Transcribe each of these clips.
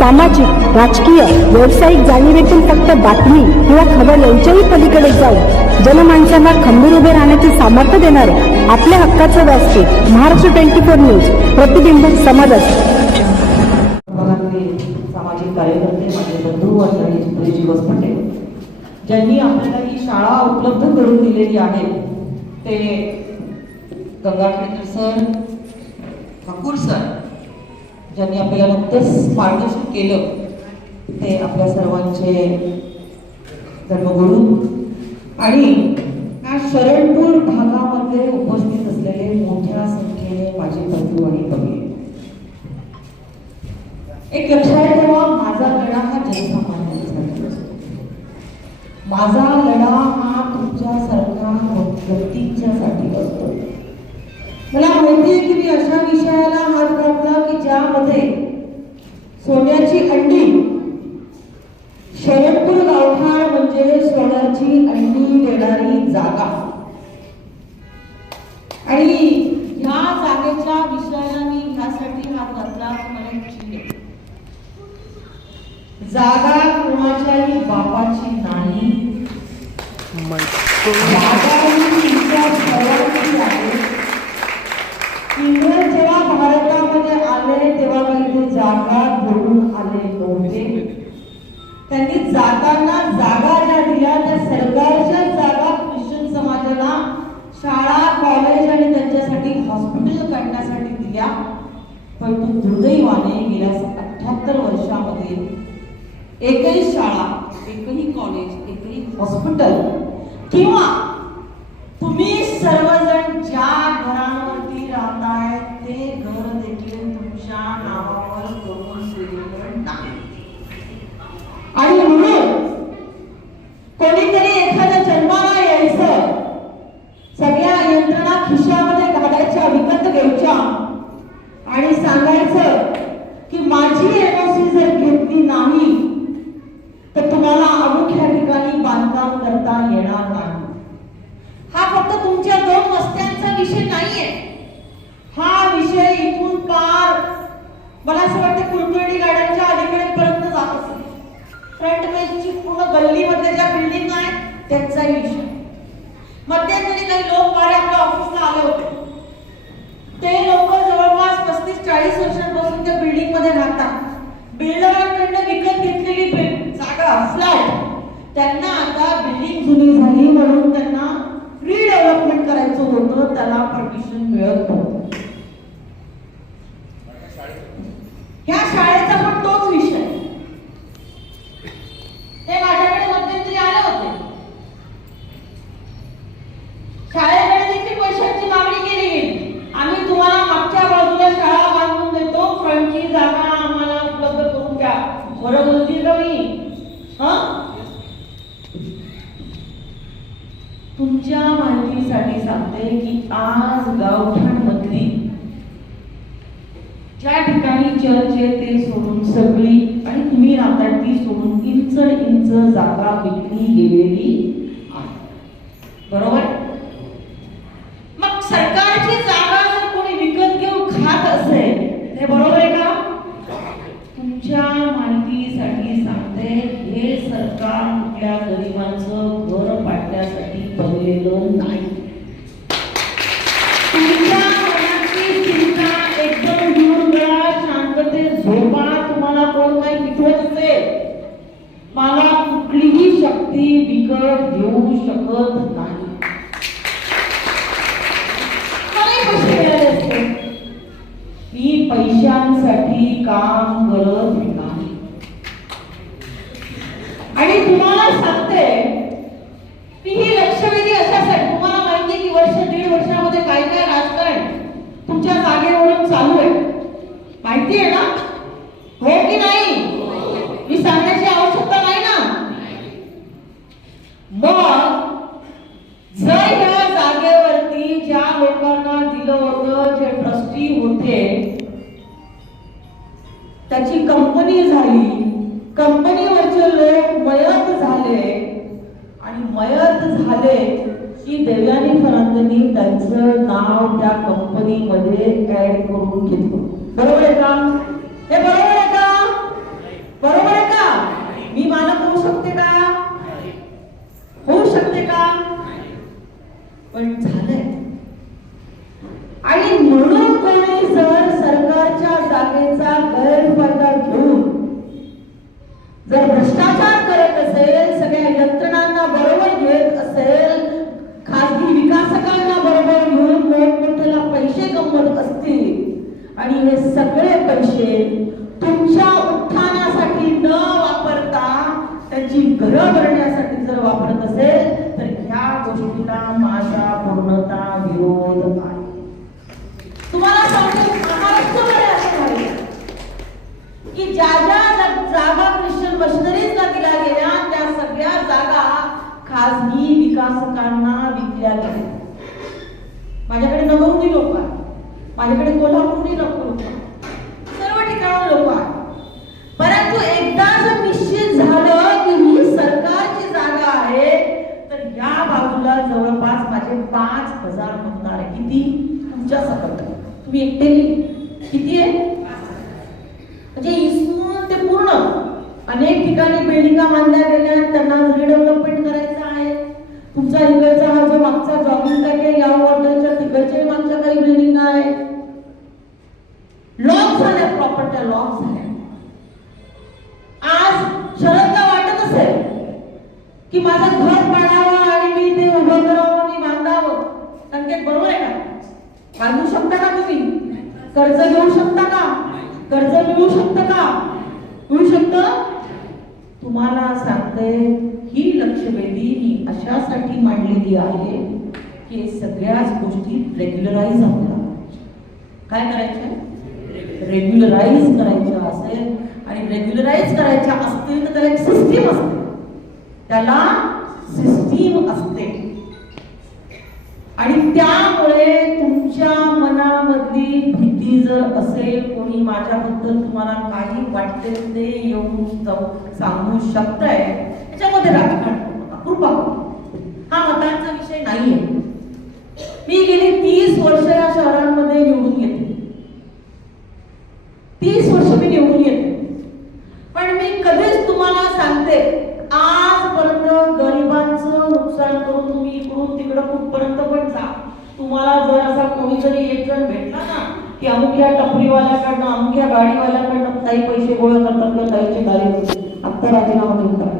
सामाजिक, राजकीय, व्यावसायिक जाणीवेतून फक्त बातमी किंवा खबर यांच्याही पलीकडे जाऊन जनमानसांना खंबीर उभे राहण्याचे सामर्थ्य देणारे आपल्या हक्काचं व्यासपीठ महाराष्ट्र 24 न्यूज, प्रतिबिंब समाजाचे. सामाजिक कार्यकर्ते, माझे बंधू आणि सुप्रेजी वसपटे ज्यांनी आपल्याला ही शाळा उपलब्ध करून दिलेली आहे ते गंगाखेडकर सर, ठाकूर सर ज्यांनी आपल्याला नुकतंच मार्गदर्शन केलं, ते आपल्या सर्वांचे धर्मगुरू आणि या शरणपूर भागामध्ये उपस्थित असलेले मोठ्या संख्येने माझे बंधू आणि भगिनी. एक लक्षात ठेवा, माझा लढा हा जनसामान्यांसाठी असतो. माझा लढा हा तुमच्यासारख्या व्यक्तींच्यासाठी असतो. मला माहिती आहे की मी अशा विषयाला हात घातला की ज्यामध्ये सोन्याची अंडी, शरणपूर गावठाण म्हणजे सोन्याची अंडी देणारी जागा, आणि ह्या जागेच्या विषयाला मी ह्यासाठी हात घातला की मला जागा कोणाच्याही बापाची नाही, जागा तुमच्या सर्वांची आहे. इंग्रज जेव्हा भारतामध्ये आले तेव्हा काही जागा घेऊन आले नव्हते. त्यांनी जाताना जागा ज्या दिल्या त्या सरकारच्या जागा ख्रिश्चन समाजाला शाळा, कॉलेज आणि त्यांच्यासाठी हॉस्पिटल काढण्यासाठी दिल्या. परंतु दुर्दैवाने गेल्या 78 वर्षामध्ये एकही शाळा, एकही कॉलेज, एकही हॉस्पिटल किंवा तुम्ही सर्वजण ज्या घरावरती राहताय ते घर देखील तुमच्या नावावर करून दिलेलं नाही. आणि म्हणून कोणीतरी एखाद्या जन्माला यायचं, सगळ्या यंत्रणा खिशामध्ये घालायच्या, विकत घ्यायच्या आणि सांगायचं की माझी एनओसी जर घेतली नाही तर तुम्हाला अमुक ह्या ठिकाणी बांधकाम करता येणार नाही. हा फक्त तुमच्या 2 वस्त्यांचा विषय नाहीये. हा विषय इथून पार मला असं वाटतं कुलकर्णी गार्डनच्या अलीकडे पर्यंत जात असेल. फ्रंट पेजची पूर्ण गल्लीमध्ये ज्या बिल्डिंग आहेत त्यांचाही विषय. मध्यंतरी काही लोक वारे आपल्या ऑफिसला आले होते. ते लोक जवळपास 35-40 वर्षांपासून त्या बिल्डिंग मध्ये राहतात. बिल्डरांकडनं विकत घेतलेली जागा, फ्लॅट, त्यांना आता बिल्डिंग जुनी झाली म्हणून त्यांना रिडेव्हलपमेंट करायचं होतं, त्याला परमिशन मिळत नव्हतं. ह्या शाळेचा पण तोच विषय. ते माझ्याकडे मध्यंतरी आले होते. शाळेकडे देखील पैशांची मागणी केली गेली. आम्ही तुम्हाला मागच्या बाजूला शाळा बांधून देतो, फ्रंटची जागा आम्हाला उपलब्ध करून द्या. बरोबर होती का मी? तुमच्या माहितीसाठी सांगते की आज गावठाण मधली ज्या ठिकाणी चर्च आहे ते सोडून सगळी, आणि तुम्ही राहता ती सोडून इंच जागा विकली गेलेली आहे. बरोबर? मग सरकारची जागा जर कोणी विकत घेऊन खात असेल ते बरोबर आहे का? तुमच्या माहितीसाठी सांगते, हे सरकार कुठल्या गरिबांचं घर पाडण्यासाठी बनलेलं नाही. तुमच्या मनाची चिंता एकदम दूर करा, शांततेत झोपा. तुम्हाला कोण काही पिटवत असेल, मला कुठलीही शक्ती विकत घेऊ शकत नाही. मी पैशांसाठी काम करत नाही. आणि तुम्हाला सांगते की ही लक्षवेधी अशासाठी, तुम्हाला माहिती आहे की 1-1.5 वर्षामध्ये काय काय राजकारण तुमच्या जागेवरून चालू आहे, माहिती आहे ना? हो की नाही? मी सांगण्याची आवश्यकता नाही ना? मग जर ह्या जागेवरती ज्या लोकांना दिलं होतं, जे ट्रस्टी होते, त्याची कंपनी झाली, कंपनीवरचे लोक मयत झाले, आणि मयत झाले की देवयानी फरांदनी त्यांचं नाव त्या कंपनीमध्ये ऍड करून घेतलं. बरोबर आहे का? हे बरोबर आहे का? आणि हे सगळे पैसे तुमच्या उत्थानासाठी न वापरता त्यांची घरं भरण्यासाठी जर वापरत असेल तर ह्या गोष्टीला माझा पूर्णतः विरोध आहे. तुम्हाला सांगतो, महाराष्ट्रामध्ये असं झालं की ज्या जागा ख्रिश्चन मशिनरीजला दिल्या गेल्या त्या सगळ्या जागा खासगी विकासकांना विकल्या गेल्या. माझ्याकडे नगरहूनही लोक आहेत, माझ्याकडे कोल्हापूरहूनही लोक आहेत, सर्व ठिकाणी लोक आहेत. परंतु एकदा जर निश्चित झालं की ही सरकारची जागा आहे तर या बाजूला जवळपास माझे 5,000 मतदार आहे. किती? तुमच्या सकट. तुम्ही एकटे किती आहे? म्हणजे इथून ते पूर्ण अनेक ठिकाणी बिल्डिंगा बांधल्या गेल्या, त्यांना रिडेव्हलपमेंट करायचं आहे. तुमचा इकडचा हा जो मागचा जॉगिंग ट्रॅक आहे, या वॉटरच्या तिकडच्या मागच्या काही बिल्डिंग आहे, लॉक झाल्या, प्रॉपर्ट्या लॉक झाल्या. आज शरदला वाटत असेल की माझं घर पाडावं आणि मी ते उभं करावं, मी बांधावं. संकेत बरोबर आहे का? बांधू शकता का तुम्ही? कर्ज घेऊ शकता का? कर्ज मिळू शकतं का? मिळू शकतं? तुम्हाला सांगते, ही लक्षवेधी ही अशासाठी मांडलेली आहे की सगळ्याच गोष्टी रेग्युलराइज होतात. काय करायचं? रेग्युलराइज करायचं असेल आणि रेग्युलराइज करायच्या असतील तर त्याला एक सिस्टीम असते, त्याला सिस्टीम असते. आणि त्यामुळे तुमच्या मनामधली भीती जर असेल, कोणी माझ्याबद्दल तुम्हाला काही वाटते ते येऊन सांगू शकताय, त्याच्यामध्ये राजकारण कृपा हा मतांचा विषय नाहीये. मी गेली 30 वर्ष या शहरांमध्ये निवडून येते, 30 वर्ष मी निवडून येते. पण मी कधीच तुम्हाला सांगते, आजपर्यंत गरिबांचं नुकसान करून तुम्ही इकडून तिकडं कुठपर्यंत पण जा, तुम्हाला जर असा कोणीतरी एक जण भेटला ना की अमुक्या टपरीवाल्याकडनं, अमुक्या गाडीवाल्याकडनं काही पैसे गोळा करतात किंवा ताईची गाडी होती, आत्ता राजीनामा देऊन टाका.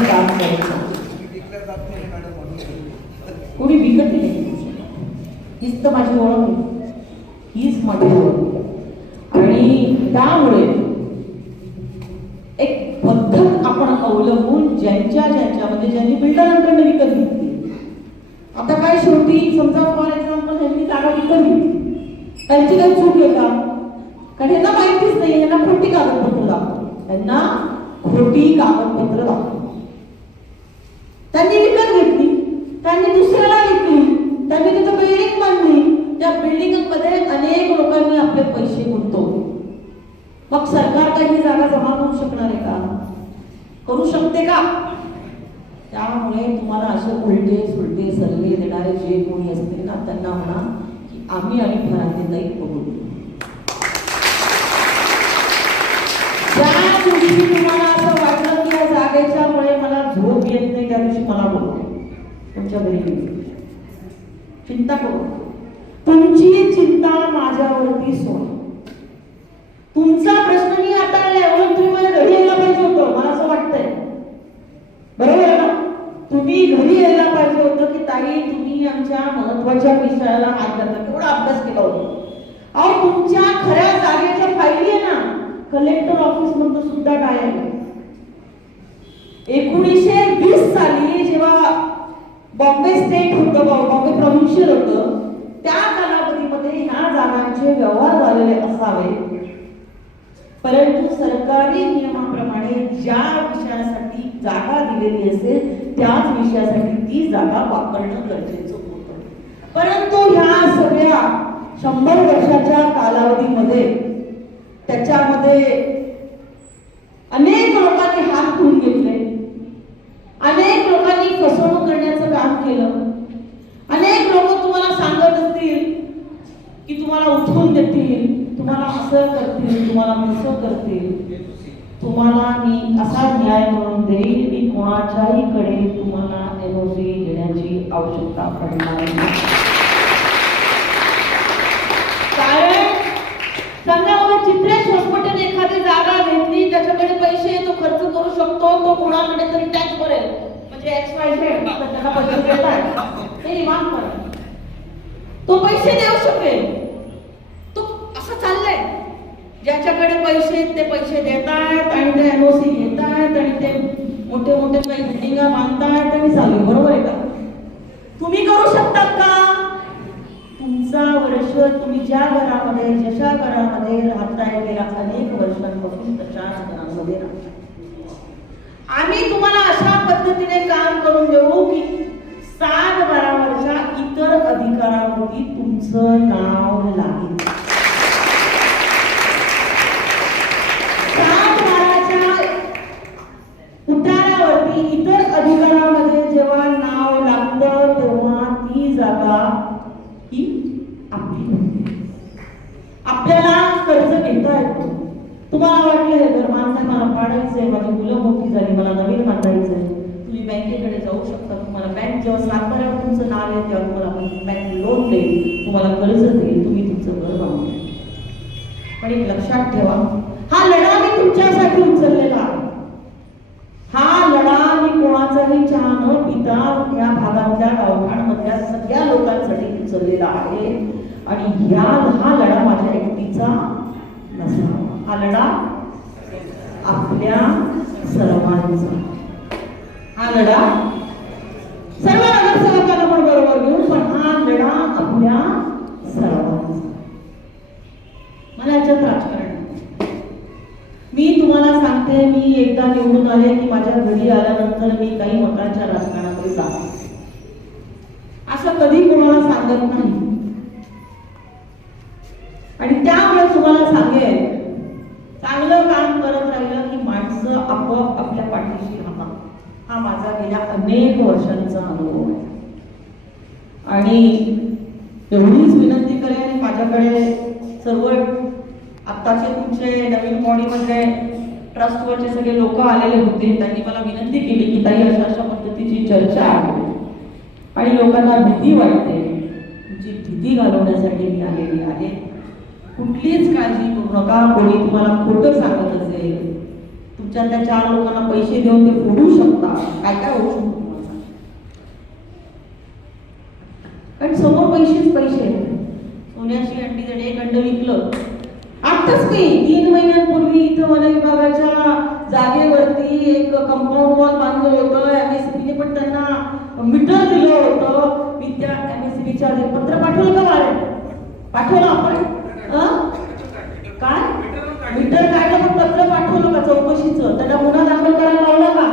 काम करायचं कोणी विकत नाही. हीच तर माझी ओळख आहे, हीच माझी ओळख. आणि त्यामुळे एक पद्धत आपण अवलंबून ज्यांच्यामध्ये ज्यांनी बिल्डरांकडे विकत घेतली. आता काय शेवटी समजा फॉर एक्झाम्पल ह्यांनी जागा विकत घेतली, त्यांची काही चूक आहे का? कारण यांना माहितीच नाही, यांना खोटी कागदपत्र दाखव, त्यांना खोटी कागदपत्र दाखव. त्यांनी विकत घेतली, त्यांनी दुसऱ्याला विकली, त्यांनी तिथं बिल्डिंग बांधली, त्या बिल्डिंगमध्ये अनेक लोकांनी आपले पैसे गुंतवले. मग सरकार काही जागा जमा करू शकणार आहे का? करू शकते का? त्यामुळे तुम्हाला असे उलटे सुलटे सल्ले देणारे जे कोणी असतील ना, त्यांना म्हणा की आम्ही आणि फरांदेताई बघू. ज्या दिवशी तुम्हाला असं वाटलं की या जागेच्यामुळे मला झोप येत नाही, त्या दिवशी मला बोलतो, तुमच्या घरी चिंता करू. तुमची चिंता माझ्यावरती सोड. तुमचा प्रश्न मी हाताळलाय, म्हणून तुम्ही मला घरी यायला पाहिजे होतं, मला असं वाटतंय. बरोबर आहे ना? तुम्ही घरी यायला पाहिजे होतं की ताई तुम्ही आमच्या महत्वाच्या विषयाला हात घालता, केवढा अभ्यास केला होता. अहो तुमच्या खऱ्या जागेच्या फायली आहे ना, कलेक्टर ऑफिस मधून सुद्धा डायरेक्ट 1920 साली जेव्हा बॉम्बे स्टेट होतं, बॉम्बे प्रोव्हिन्शियल होतं, त्या कालावधीमध्ये ह्या जागांचे व्यवहार झालेले असावे. परंतु सरकारी नियमाप्रमाणे ज्या विषयासाठी जागा दिलेली असेल त्याच विषयासाठी ती जागा वापरणं गरजेचं होतं. परंतु ह्या सगळ्या 100 वर्षाच्या कालावधीमध्ये त्याच्यामध्ये अनेक लोकांनी हात धुवून घेतले, अनेक लोकांनी फसवणूक करण्याचं काम केलं. अनेक लोक तुम्हाला सांगत असतील की तुम्हाला उठवून देतील, तुम्हाला असं करतील, तुम्हाला तसं करतील. तुम्हाला मी असा न्याय म्हणून देईल की कोणाच्याही कडे तुम्हाला एनओसी देण्याची आवश्यकता पडणार नाही. कारण सांगा मला, चित्रेश हॉस्पिटल एखादी जागा घेतली, त्याच्याकडे पैसे तो खर्च करू शकतो, तो कोणाकडे तरी टॅक्स भरेल, म्हणजे XYZ त्याला पैसे देतात, ते माफ करा. तो पैसे देऊ शकेल. तो असं चाललंय, ज्याच्याकडे पैसे आहेत ते पैसे देत आहेत आणि ते एनओसी घेत आहेत आणि ते मोठे मोठे काही बिल्डिंगा बांधतायत आणि चालू. बरोबर आहे का? तुम्ही करू शकतात का? तुमचा वर्ष तुम्ही ज्या घरामध्ये जशा घरामध्ये राहताय गेल्या अनेक वर्षांपासून तशाच घरामध्ये राहताय. आम्ही तुम्हाला अशा पद्धतीने काम करून देऊ की 7-12 वर्षा इतर अधिकारावरती तुमचं नाव लागेल. 7-12च्या उतारावरती इतर अधिकारामध्ये जेव्हा नाव लागतं तेव्हा ती जागा ही आपली. आपल्याला कर्ज घेता येतो. तुम्हाला वाटलं हे घर बांधताय, मला पाडायचंय, माझी मुलं मोठी झाली, मला नवीन बांधायचंय, तुम्ही बँकेकडे जाऊ शकता. तुम्हाला बँक जेव्हा सातबाऱ्यावर तुमचं नाव आहे तेव्हा तुम्हाला बँक लोन देईल, तुम्हाला कर्ज देईल, तुम्ही तुमचं घर बांधू. पण एक लक्षात ठेवा, हा लढा मी तुमच्यासाठी उचललेला आहे. हा लढा मी कोणाचाही चहा न पिता या भागातल्या गावठाणमधल्या सगळ्या लोकांसाठी उचललेला आहे. आणि हा लढा माझ्या एकटीचा नसला. हा लढा आपल्या सर्वांचा. हा लढा सर्व नगरसेवकांना पण बरोबर घेऊन, पण हा लढा आपल्या सर्वांचा. मला याच्यात राजकारण, मी तुम्हाला सांगते, मी एकदा निवडून आले की माझ्या घरी आल्यानंतर मी काही मतांच्या राजकारणाकडे जाते, असं कधी कोणाला सांगत नाही. आणि त्यामुळे तुम्हाला सांगेन, चांगलं काम करत राहिलं की माणसं आपोआप आपल्या पाठीशी राहतात. हा माझा गेल्या अनेक वर्षांचा अनुभव आहे. आणि एवढीच विनंती करेन, माझ्याकडे सर्व आत्ताचे तुमचे नवीन बॉडीमध्ये ट्रस्टवरचे सगळे लोक आलेले होते. त्यांनी मला विनंती केली की ताई अशा पद्धतीची चर्चा आहे आणि लोकांना भीती वाटते, तुमची भीती घालवण्यासाठी मी आलेली आहे. कुठलीच काळजी करू नका. कोणी तुम्हाला खोटं सांगत असेल, तुमच्या त्या 4 लोकांना पैसे देऊन ते फोडू शकता, काय काय होऊ शकतं तुम्हाला सांग. कारण समोर पैसेच पैसे. सोन्याची अंडी जर 1 अंड विकलं, आताच मी 3 महिन्यांपूर्वी इथं वन विभागाच्या जागेवरती एक कंपाऊंड वॉल बांधलं होतं. MSCBने पण त्यांना मीटर दिलं होतं. मी त्या MSCBच्या पत्र पाठवलं का बाहेर? पाठवलं आपण? काय मीटर काढलं, पण पत्र पाठवलं का चौकशीचं? त्याला गुन्हा दाखल करायला लावला का?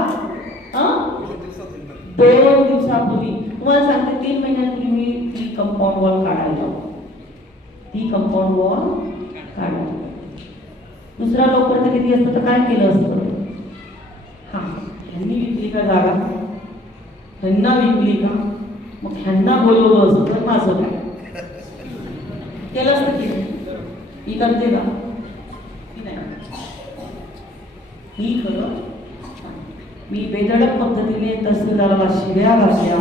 2 दिवसापूर्वी. तुम्हाला सांगते, 3 महिन्यांपूर्वी मी ती कंपाऊंड वॉल काढायला, ती कंपाऊंड वॉल काढायला. दुसरा लोक तर किती असतं तर काय केलं असतं? हा, ह्यांनी विकली का जागा? ह्यांना विकली का? मग ह्यांना बोलवलं असतं तर माझं काय केलं असतं की ही करते का? ही खरं मी बेधडक पद्धतीने तहसीलदाराला शिव्या घातल्या.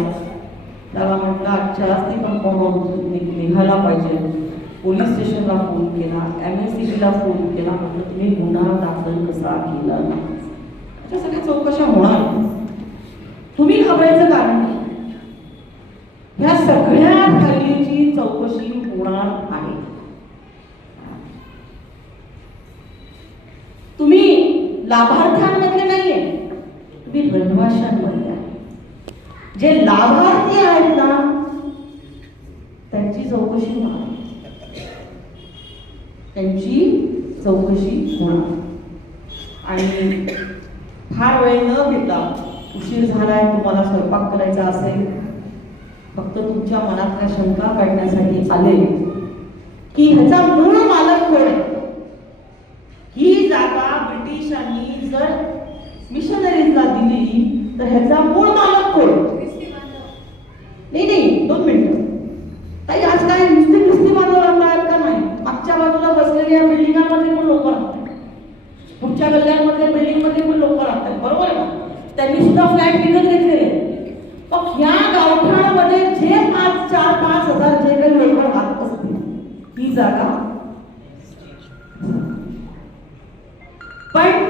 त्याला म्हटलं आजच्या आज ते कंपाऊंड निघायला पाहिजे. पोलीस स्टेशनला फोन केला, MSCBला फोन केला. म्हटलं तुम्ही गुन्हा दाखल कसा केला? अशा सगळ्या चौकशा होणार. तुम्ही घाबरायचं कारण नाही. ह्या सगळ्या फायलीची चौकशी होणार आहे. तुम्ही लाभार्थ्यांमधले नाहीये, तुम्ही रहिवाशांमधले आहे. जे लाभार्थी आहेत ना, त्यांची चौकशी होणार, त्यांची चौकशी होणार. आणि फार वेळ न घेता, उशीर झालाय, तुम्हाला स्वयंपाक करायचा असेल, फक्त तुमच्या मनातल्या शंका काढण्यासाठी आले की ह्याचा मूळ मालक कोण आहे? ही जागा ब्रिटिशांनी जर मिशनरीजला दिली तर ह्याचा मूळ मालक कोण? नाही 2 मिनिटं ताई, आज काय नुसते ख्रिस्ती बांधव राहतात का? नाही. मागच्या बाजूला बसलेल्या बिल्डिंगांमध्ये पण लोक राहतात, पुढच्या गल्ल्यांमध्ये बिल्डिंगमध्ये पण लोक राहतात. बरोबर आहे ना? त्यांनी सुद्धा फ्लॅट विकत घेतलेले. मग ह्या गावठाणामध्ये जे 4-5 हजार जे काही लोक राहत असतील, ही जागा पण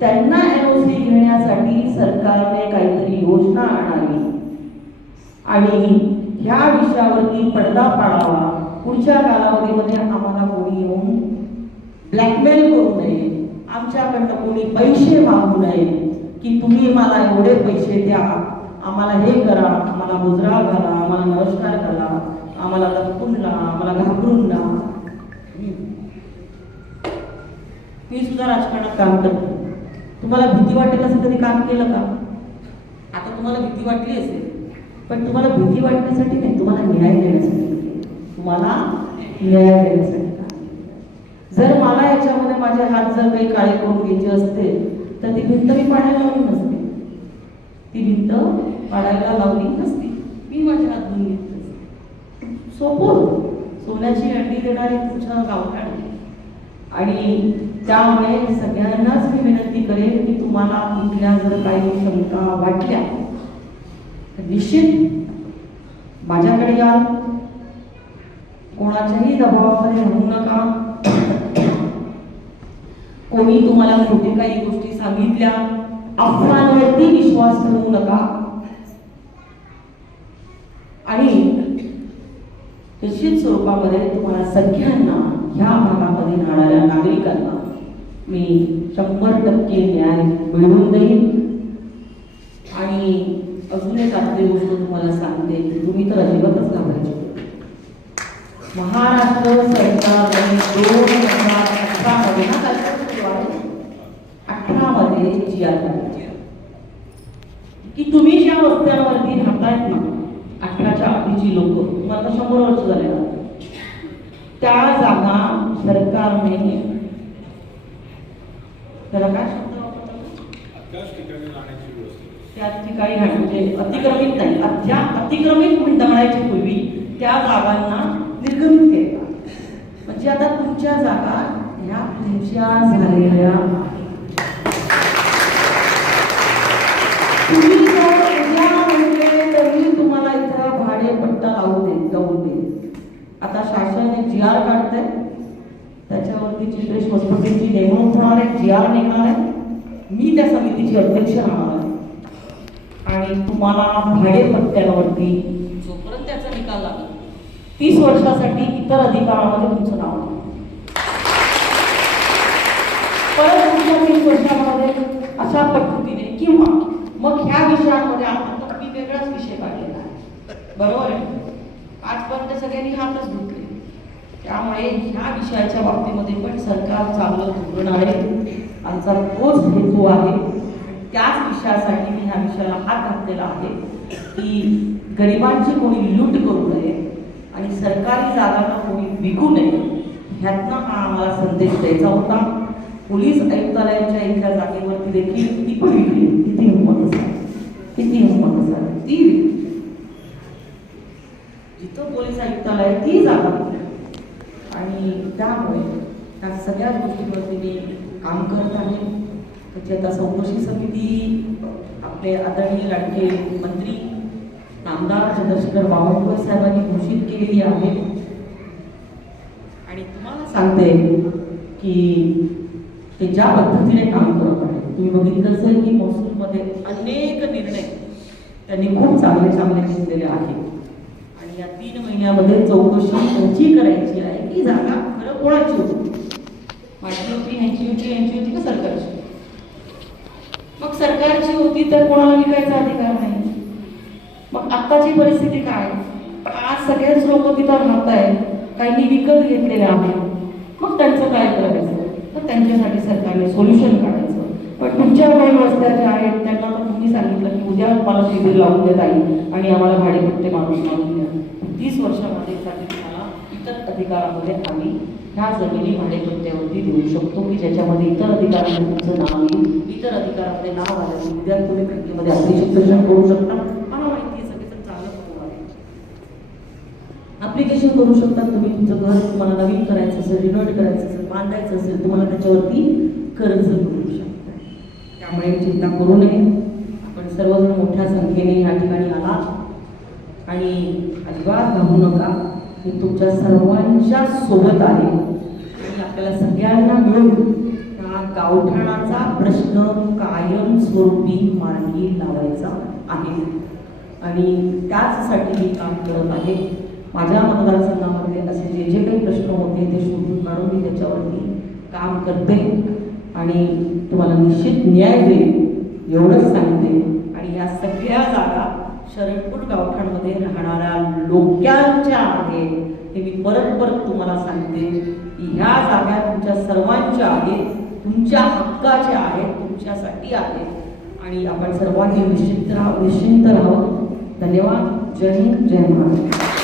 त्यांना एनओसी घेण्यासाठी सरकारने काहीतरी योजना आणावी आणि ह्या विषयावरती पडदा पाडावा, पुढच्या कालावधीमध्ये आम्हाला कोणी येऊन ब्लॅकमेल करू नये, आमच्याकडनं कोणी पैसे मागू नये की तुम्ही मला एवढे पैसे द्या, आम्हाला हे करा, आम्हाला मुजरा घाला, आम्हाला नमस्कार घाला, आम्हाला लपवून ला, आम्हाला घाबरून ला. मी सुद्धा राजकारणात काम करते. तुम्हाला भीती वाटेल असं कधी काम केलं का? आता तुम्हाला भीती वाटली असेल, पण तुम्हाला भीती वाटण्यासाठी नाही, तुम्हाला न्याय देण्यासाठी, तुम्हाला न्याय देण्यासाठी. जर मला याच्यामध्ये माझे हात जर काही काळे करून घ्यायचे असते तर ती भिंत मी पाडायला लावली नसते, ती भिंत पाडायला लावली नसती, मी माझे हात धुवून घेतले. सोपं, सोन्याची अंडी देणारे तुमच्या गावठाण. आणि त्यामुळे सगळ्यांनाच मी विनंती करेन की तुम्हाला इथल्या जर काही शंका वाटल्या निश्चित माझ्याकडे या, कोणाच्याही दबावामध्ये राहू नका. कोणी तुम्हाला खोटी काही गोष्टी सांगितल्या, अफवांवरती विश्वास ठेवू नका. आणि निश्चित स्वरूपामध्ये तुम्हाला सगळ्यांना ह्या भागामध्ये राहणाऱ्या नागरिकांना मी 100% न्याय मिळवून देईन. आणि अजून एक आजची गोष्ट तुम्हाला सांगते की तुम्ही तर अजिबातच घाबरायचे. महाराष्ट्र सरकारने 2018 मध्ये जी आली की तुम्ही ज्या वस्त्यांवरती राहतायत ना, 18च्या आधीची लोक, तुम्हाला 100 वर्ष झाले ना, त्या जागा सरकारने, त्याला काय शब्द वापरतात, त्याच ठिकाणी म्हणजे अतिक्रमित नाही, अतिक्रमित म्हणायच्या पूर्वी त्या जागांना निर्गमित केला. म्हणजे आता तुमच्या जागा ह्या तुमच्या झालेल्या तुम्ही तरी तुम्हाला इथं भाडेपट्टा लावून दे. आता शासन एक GR काढतंय, त्याच्यावरती चित्रेश होस्पिटलची नेमणूक होणार आहे, GR निघणार आहे, मी त्या समितीची अध्यक्ष राहणार आहे. आणि तुम्हाला भाडेपट्ट्यावरती जोपर्यंत त्याचा निकाल लागला 30 वर्षासाठी इतर अधिकारामध्ये तुमचं नाव आहे. परत पुढच्या 30 वर्षामध्ये अशा पद्धतीने किंवा मग ह्या विषयांमध्ये आता मी वेगळाच विषय काढलेला आहे, बरोबर आहे. आजपर्यंत सगळ्यांनी हातच धुतले, त्यामुळे ह्या विषयाच्या बाबतीमध्ये पण सरकार चांगलं धोरण आहे. आमचा तोच हेतू आहे. त्याच विषयासाठी मी ह्या विषयाला हात घातलेला आहे की गरिबांची कोणी लूट करू नये आणि सरकारी जागांना कोणी विकू नये. ह्यातनं हा आम्हाला संदेश द्यायचा होता. पोलीस आयुक्तालयाच्या एका जागेवरती देखील ती पण विकली. किती हिंमत असावी, किती हिंमत असावी, ती जिथं पोलीस आयुक्तालय ती जागा. आणि त्यामुळे त्या सगळ्या गोष्टींवरती मी काम करत आहे. त्याची आता चौकशी समिती आपले आदरणीय लाडके मंत्री आमदार चंद्रशेखर बावनकुळे साहेबांनी घोषित केलेली आहे. आणि तुम्हाला सांगते की ते ज्या पद्धतीने काम करत आहे, तुम्ही बघितलं असेल की महसूलमध्ये अनेक निर्णय त्यांनी खूप चांगले चांगले घेतलेले आहेत. आणि या 3 महिन्यामध्ये चौकशी त्यांची करायची आहे की जागा खरं कोणाची होती, माझी होती, ह्यांची होती, यांची होती का सरकारची. मग सरकारची होती तर कोणाला विकायचा अधिकार नाही. मग आत्ताची परिस्थिती काय, आज सगळेच लोक तिथं राहत आहेत, काही विकत घेतलेले आहेत. मग त्यांचं काय करायचं, तर त्यांच्यासाठी सरकारने सोल्युशन काढायचं. पण तुमच्या काही वस्त्या ज्या आहेत त्यांना तर तुम्ही सांगितलं की उद्या मला शिबिर लावून देत आहे आणि आम्हाला भाडेपट्टे माणूस लावून द्या. 30 वर्षामध्ये तुम्हाला इतर अधिकारामध्ये आम्ही ह्या जमिनी भाडेपट्ट्यावरती देऊ शकतो की ज्याच्यामध्ये इतर अधिकाऱ्यांना तुमचं नाव येईल. इतर अधिकारामध्ये नाव आलं उद्या तुम्ही बँकेमध्ये ऍप्लिकेशन करू शकता. मला माहिती आहे सगळेजण चांगलं करू आहे, ऍप्लिकेशन करू शकता तुम्ही. तुमचं घर तुम्हाला नवीन करायचं असेल, रिनोव्हेट करायचं असेल, बांधायचं असेल, तुम्हाला त्याच्यावरती कर्ज मिळू शकतं. त्यामुळे चिंता करू नये. आपण सर्वजण मोठ्या संख्येने या ठिकाणी आलात आणि अजिबात घाबरू नका. मी तुमच्या सर्वांच्या सोबत आहे आणि आपल्याला सगळ्यांना मिळून हा गावठाणाचा प्रश्न कायमस्वरूपी मार्गी लावायचा आहे. आणि त्याचसाठी मी काम करत आहे. माझ्या मतदारसंघामध्ये असे जे जे काही प्रश्न होते ते शोधून काढून मी त्याच्यावरती काम करते आणि तुम्हाला निश्चित न्याय देईल एवढंच सांगते. आणि या सगळ्या जागा शरणपूर गावठाणमध्ये राहणाऱ्या लोकांच्या आहेत हे मी परत परत तुम्हाला सांगते की ह्या जागा तुमच्या सर्वांच्या आहेत, तुमच्या हक्काच्या आहेत, तुमच्यासाठी आहेत आणि आपण सर्वांनी निश्चिंत राहावं. धन्यवाद. जय हिंद, जय महाराष्ट्र.